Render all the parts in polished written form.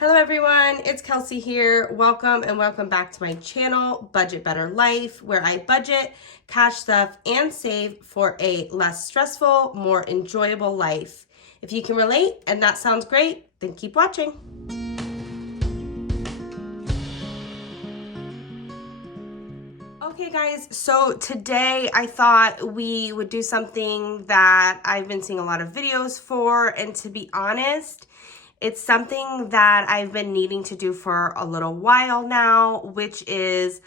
Hello everyone, it's Kelsey here. Welcome and welcome back to my channel, Budget Better Life, where I budget, cash stuff, and save for a less stressful, more enjoyable life. If you can relate and that sounds great, then keep watching. Okay guys, so today I thought we would do something that I've been seeing a lot of videos for, and to be honest, it's something that I've been needing to do for a little while now, which is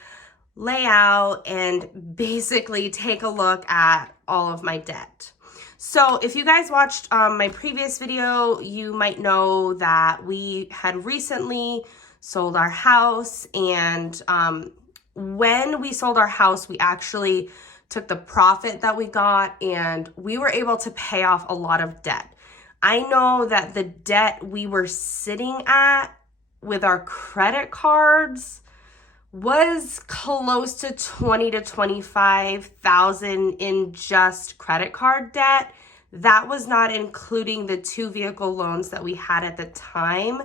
lay out and basically take a look at all of my debt. So if you guys watched my previous video, you might know that we had recently sold our house, and when we sold our house, we actually took the profit that we got and we were able to pay off a lot of debt. I know that the debt we were sitting at with our credit cards was close to $20,000 to $25,000 in just credit card debt. That was not including the 2 vehicle loans that we had at the time,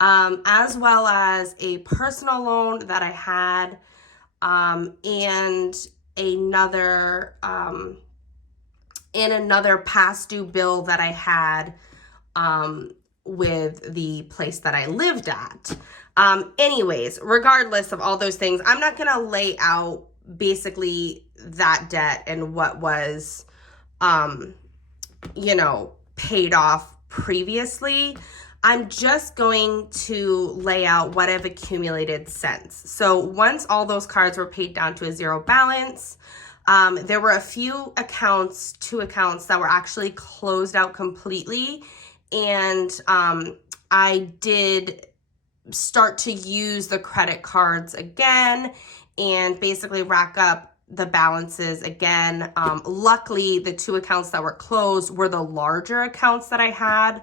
as well as a personal loan that I had, and another past due bill that I had with the place that I lived at. Anyways, regardless of all those things, I'm not going to lay out basically that debt and what was, paid off previously. I'm just going to lay out what I've accumulated since. So once all those cards were paid down to a zero balance, there were a few accounts, 2 accounts that were actually closed out completely. And I did start to use the credit cards again and basically rack up the balances again. Luckily, the 2 accounts that were closed were the larger accounts that I had.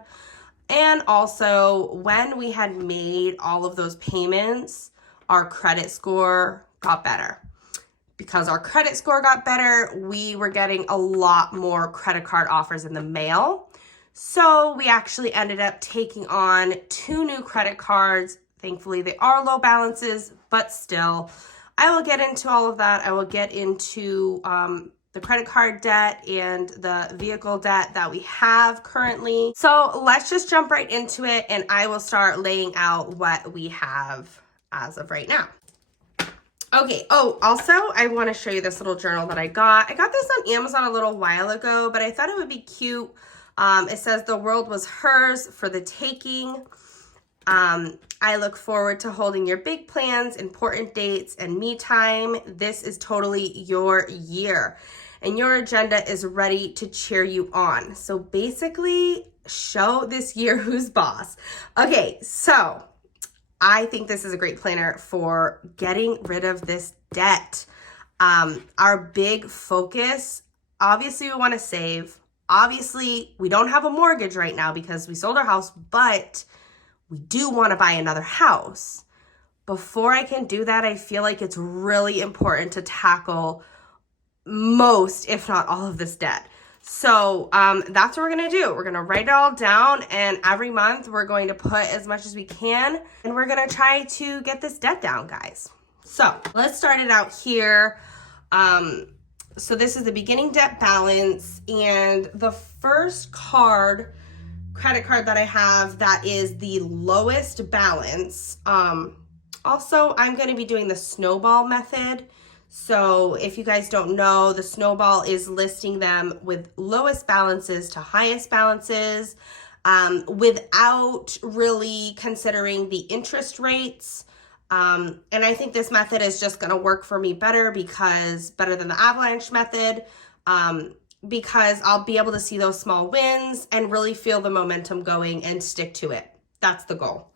And also, when we had made all of those payments, our credit score got better. Because our credit score got better, we were getting a lot more credit card offers in the mail. So we actually ended up taking on 2 new credit cards. Thankfully, they are low balances, but still, I will get into all of that. I will get into the credit card debt and the vehicle debt that we have currently. So let's just jump right into it, and I will start laying out what we have as of right now. Okay, also, I want to show you this little journal that I got. I got this on Amazon a little while ago, but I thought it would be cute. It says, "The world was hers for the taking. I look forward to holding your big plans, important dates, and me time. This is totally your year, and your agenda is ready to cheer you on." So basically, show this year who's boss. Okay, so I think this is a great planner for getting rid of this debt. Our big focus, obviously we want to save. Obviously, we don't have a mortgage right now because we sold our house, but we do want to buy another house. Before I can do that, I feel like it's really important to tackle most, if not all, of this debt. So that's what we're going to do. We're going to write it all down, and every month we're going to put as much as we can, and we're going to try to get this debt down, guys. So let's start it out here. So this is the beginning debt balance, and the first credit card that I have that is the lowest balance. Also, I'm going to be doing the snowball method. So if you guys don't know, the snowball is listing them with lowest balances to highest balances, without really considering the interest rates. And I think this method is just going to work for me better than the avalanche method, because I'll be able to see those small wins and really feel the momentum going and stick to it. That's the goal.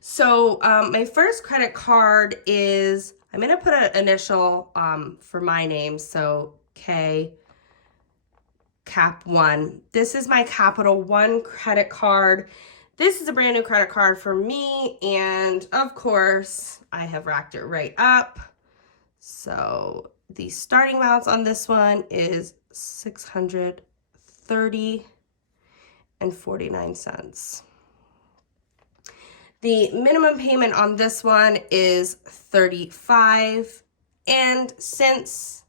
So my first credit card is, I'm going to put an initial for my name, so K, Cap 1. This is my Capital One credit card. This is a brand new credit card for me, and of course, I have racked it right up. So the starting balance on this one is $630.49. The minimum payment on this one is $35. And since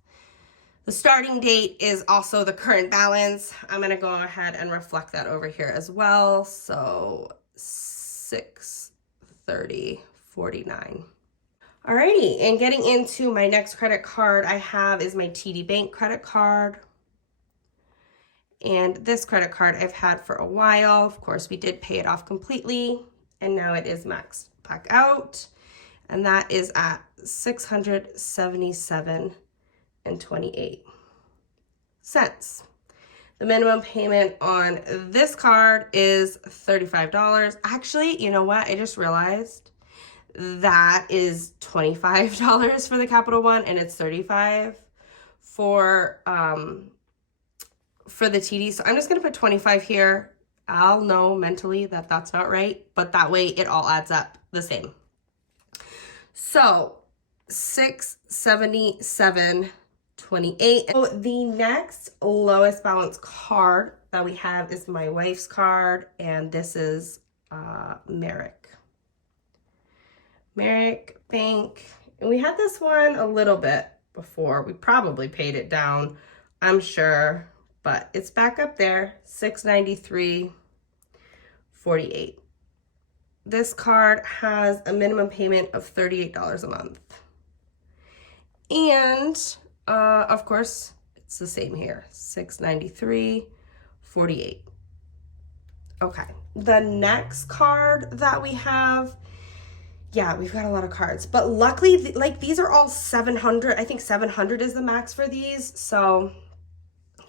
the starting date is also the current balance, I'm going to go ahead and reflect that over here as well. So $630.49. Alrighty, and getting into my next credit card I have is my TD Bank credit card. And this credit card I've had for a while. Of course, we did pay it off completely, and now it is maxed back out. And that is at $677.28. The minimum payment on this card is $35. Actually, you know what? I just realized that is $25 for the Capital One, and it's $35 for the TD. So I'm just going to put 25 here. I'll know mentally that that's not right, but that way it all adds up the same. So $677.28. So the next lowest balance card that we have is my wife's card, and this is Merrick Bank. And we had this one a little bit before. We probably paid it down, I'm sure, but it's back up there, $693.48. This card has a minimum payment of $38 a month. And of course, it's the same here, $693.48. Okay, the next card that we have, yeah, we've got a lot of cards, but luckily, like, these are all 700. I think 700 is the max for these, so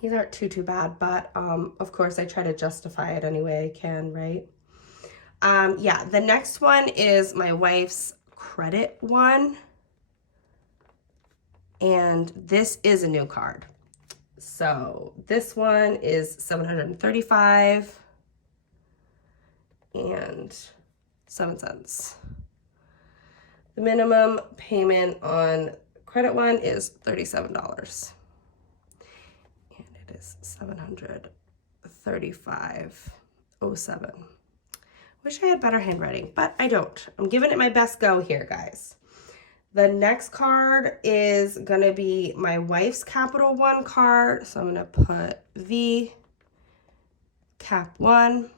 these aren't too bad, but of course I try to justify it any way I can, right? Yeah, the next one is my wife's credit one, and this is a new card. So this one is $735.07. The minimum payment on credit one is $37. And it is $735.07. Wish I had better handwriting, but I don't. I'm giving it my best go here, guys. The next card is gonna be my wife's Capital One card. So I'm gonna put V Cap One.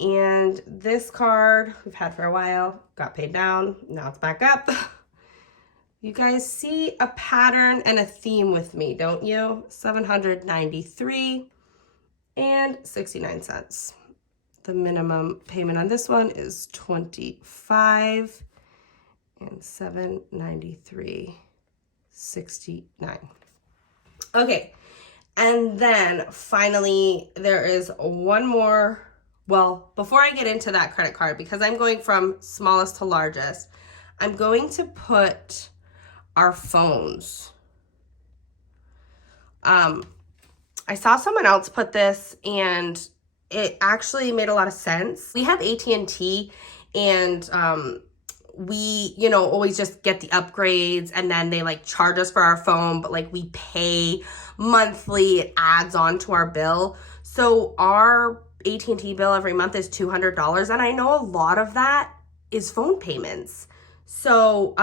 And this card we've had for a while, got paid down, now it's back up. You guys see a pattern and a theme with me, don't you? $793.69. The minimum payment on this one is $25 and $793.69. Okay, and then finally there is one more. Well, before I get into that credit card, because I'm going from smallest to largest, I'm going to put our phones. I saw someone else put this, and it actually made a lot of sense. We have AT&T, and we, you know, always just get the upgrades, and then they like charge us for our phone, but like we pay monthly, it adds on to our bill. So our AT&T bill every month is $200, and I know a lot of that is phone payments. So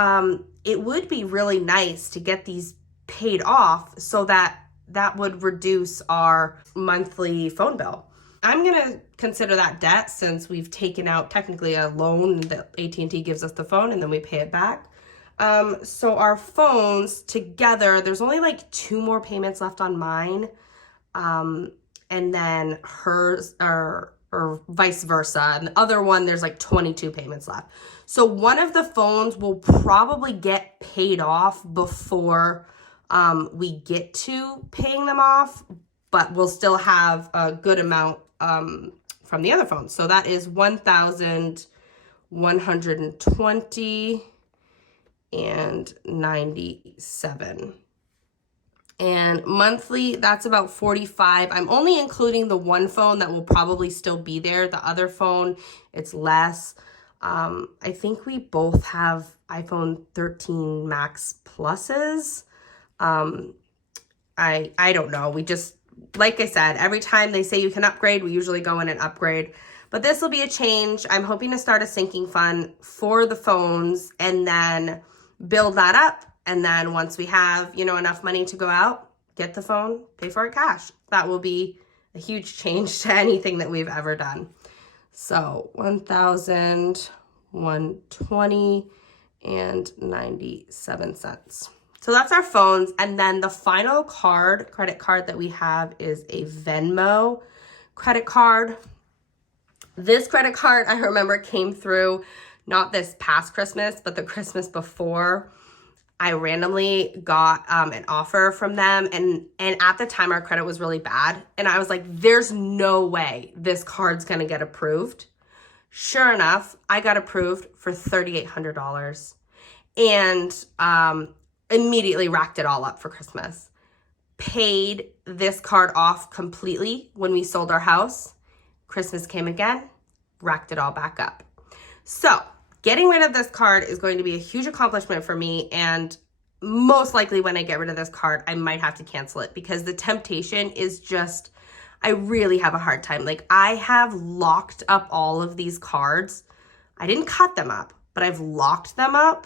it would be really nice to get these paid off so that would reduce our monthly phone bill. I'm gonna consider that debt since we've taken out technically a loan that AT&T gives us the phone, and then we pay it back. So our phones together, there's only like 2 more payments left on mine. And then hers, or vice versa. And the other one, there's like 22 payments left. So one of the phones will probably get paid off before we get to paying them off, but we'll still have a good amount from the other phone. So that is $1,120.97. And monthly, that's about $45. I'm only including the one phone that will probably still be there. The other phone, it's less. I think we both have iPhone 13 Max Pluses. I don't know. We just, like I said, every time they say you can upgrade, we usually go in and upgrade. But this will be a change. I'm hoping to start a sinking fund for the phones and then build that up. And then once we have, enough money to go out, get the phone, pay for it cash. That will be a huge change to anything that we've ever done. So $1,120.97. So that's our phones. And then the final credit card that we have is a Venmo credit card. This credit card, I remember, came through not this past Christmas, but the Christmas before. I randomly got an offer from them, and at the time our credit was really bad, and I was like, there's no way this card's gonna get approved. Sure enough, I got approved for $3,800 and immediately racked it all up for Christmas. Paid this card off completely when we sold our house. Christmas came again, racked it all back up. So getting rid of this card is going to be a huge accomplishment for me, and most likely when I get rid of this card, I might have to cancel it because the temptation is just, I really have a hard time. Like, I have locked up all of these cards. I didn't cut them up, but I've locked them up.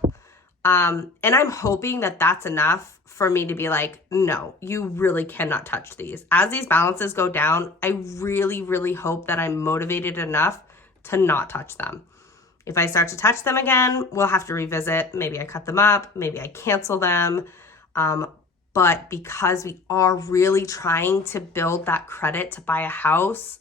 And I'm hoping that that's enough for me to be like, no, you really cannot touch these. As these balances go down, I really, really hope that I'm motivated enough to not touch them. If I start to touch them again, we'll have to revisit. Maybe I cut them up, maybe I cancel them. But because we are really trying to build that credit to buy a house,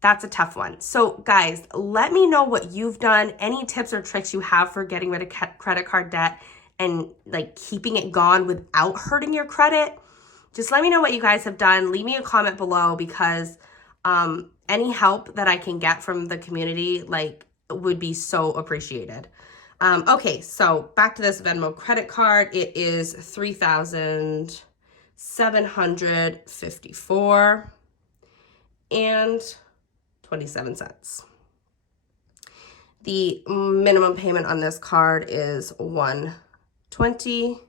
that's a tough one. So guys, let me know what you've done, any tips or tricks you have for getting rid of credit card debt and like keeping it gone without hurting your credit. Just let me know what you guys have done. Leave me a comment below because any help that I can get from the community, would be so appreciated. Okay, so back to this Venmo credit card. It is $3,754.27. The minimum payment on this card is $120.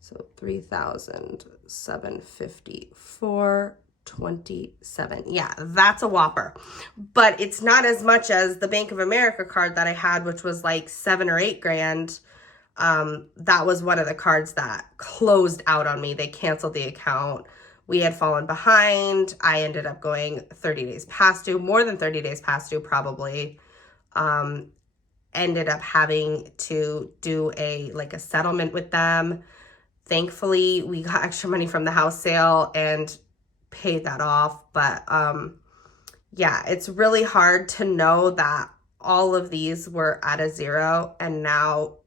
So $3,754.27. Yeah, that's a whopper. But it's not as much as the Bank of America card that I had, which was like $7 or $8 grand. That was one of the cards that closed out on me. They canceled the account. We had fallen behind. I ended up going 30 days past due, more than 30 days past due probably. Ended up having to do a settlement with them. Thankfully, we got extra money from the house sale and paid that off. But yeah, it's really hard to know that all of these were at a zero, and now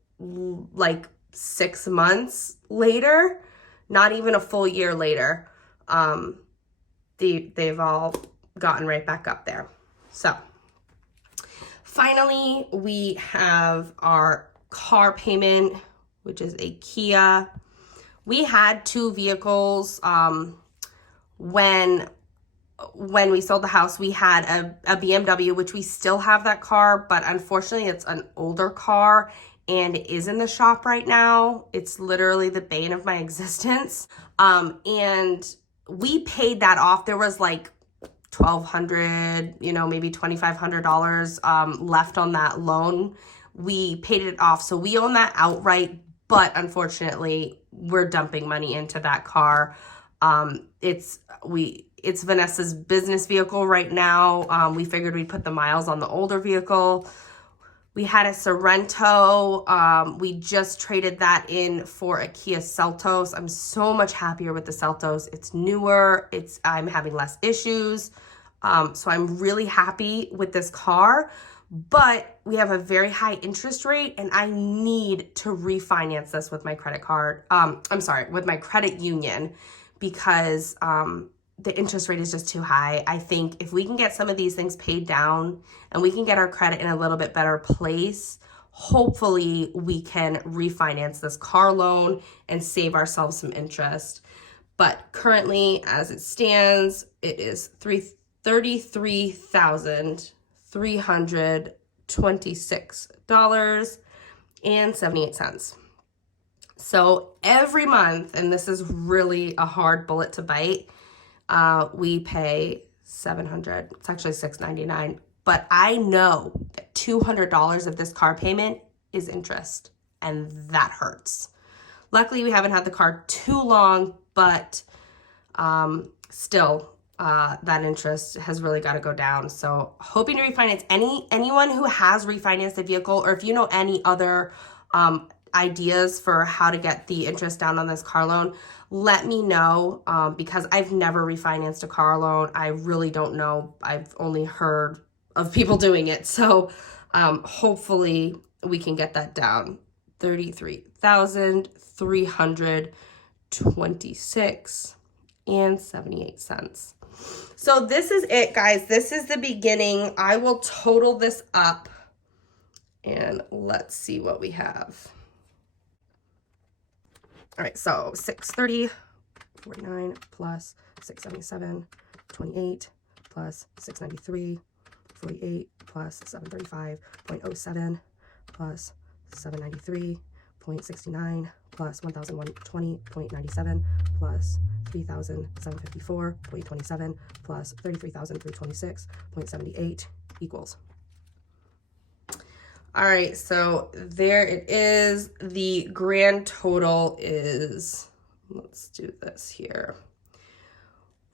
6 months later, not even a full year later, they've all gotten right back up there. So finally, we have our car payment, which is a Kia. We had 2 vehicles. When we sold the house, we had a BMW, which we still have that car, but unfortunately it's an older car and it is in the shop right now. It's literally the bane of my existence. And we paid that off. There was $1,200, maybe $2,500 left on that loan. We paid it off. So we own that outright, but unfortunately we're dumping money into that car. It's Vanessa's business vehicle right now. We figured we'd put the miles on the older vehicle. We had a Sorrento. We just traded that in for a Kia Seltos. I'm so much happier with the Seltos. It's newer. I'm having less issues. So I'm really happy with this car, but we have a very high interest rate and I need to refinance this with my credit card. With my credit union, because the interest rate is just too high. I think if we can get some of these things paid down and we can get our credit in a little bit better place, hopefully we can refinance this car loan and save ourselves some interest. But currently, as it stands, it is $33,326.78. So every month, and this is really a hard bullet to bite, we pay $700. It's actually $699 but I know that $200 of this car payment is interest, and that hurts. Luckily, we haven't had the car too long, but still, that interest has really got to go down. So hoping to refinance. Anyone who has refinanced a vehicle, or if you know any other ideas for how to get the interest down on this car loan, let me know, because I've never refinanced a car loan. I really don't know. I've only heard of people doing it. So hopefully we can get that down. $33,326.78. So this is it, guys. This is the beginning. I will total this up and let's see what we have. All right, so 630.49 plus 677.28 plus 693.48 plus 735.07 plus 793.69 plus 1,120.97 plus 3,754.27 plus 33,326.78 equals. All right, so there it is. The grand total is, let's do this here,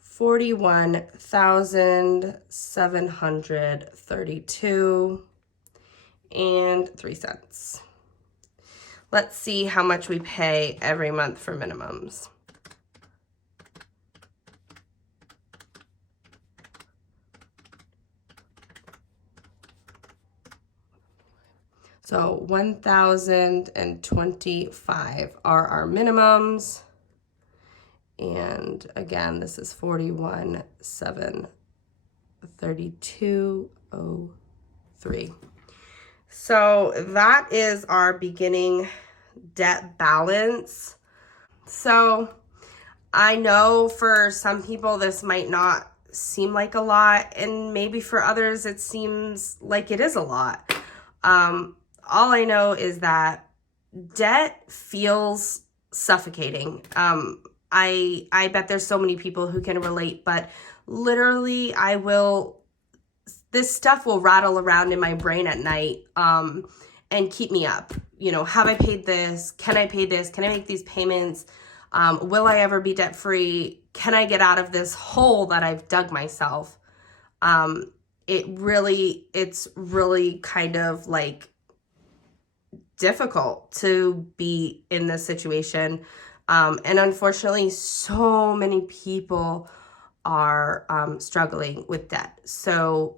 $41,732.03. Let's see how much we pay every month for minimums. So 1,025 are our minimums. And again, this is 41,732.03. So that is our beginning debt balance. So I know for some people this might not seem like a lot, and maybe for others it seems like it is a lot. All I know is that debt feels suffocating. I bet there's so many people who can relate, but literally this stuff will rattle around in my brain at night, and keep me up. You know, have I paid this? Can I pay this? Can I make these payments? Will I ever be debt free? Can I get out of this hole that I've dug myself? It's really kind of like difficult to be in this situation. And unfortunately, so many people are struggling with debt. So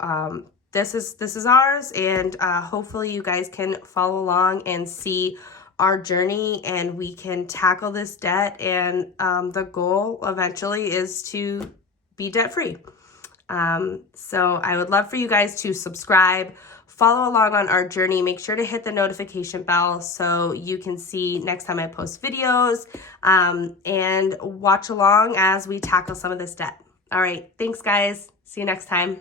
this is ours, and hopefully you guys can follow along and see our journey, and we can tackle this debt. And the goal eventually is to be debt free. So I would love for you guys to subscribe, follow along on our journey. Make sure to hit the notification bell so you can see next time I post videos, and watch along as we tackle some of this debt. All right, thanks guys. See you next time.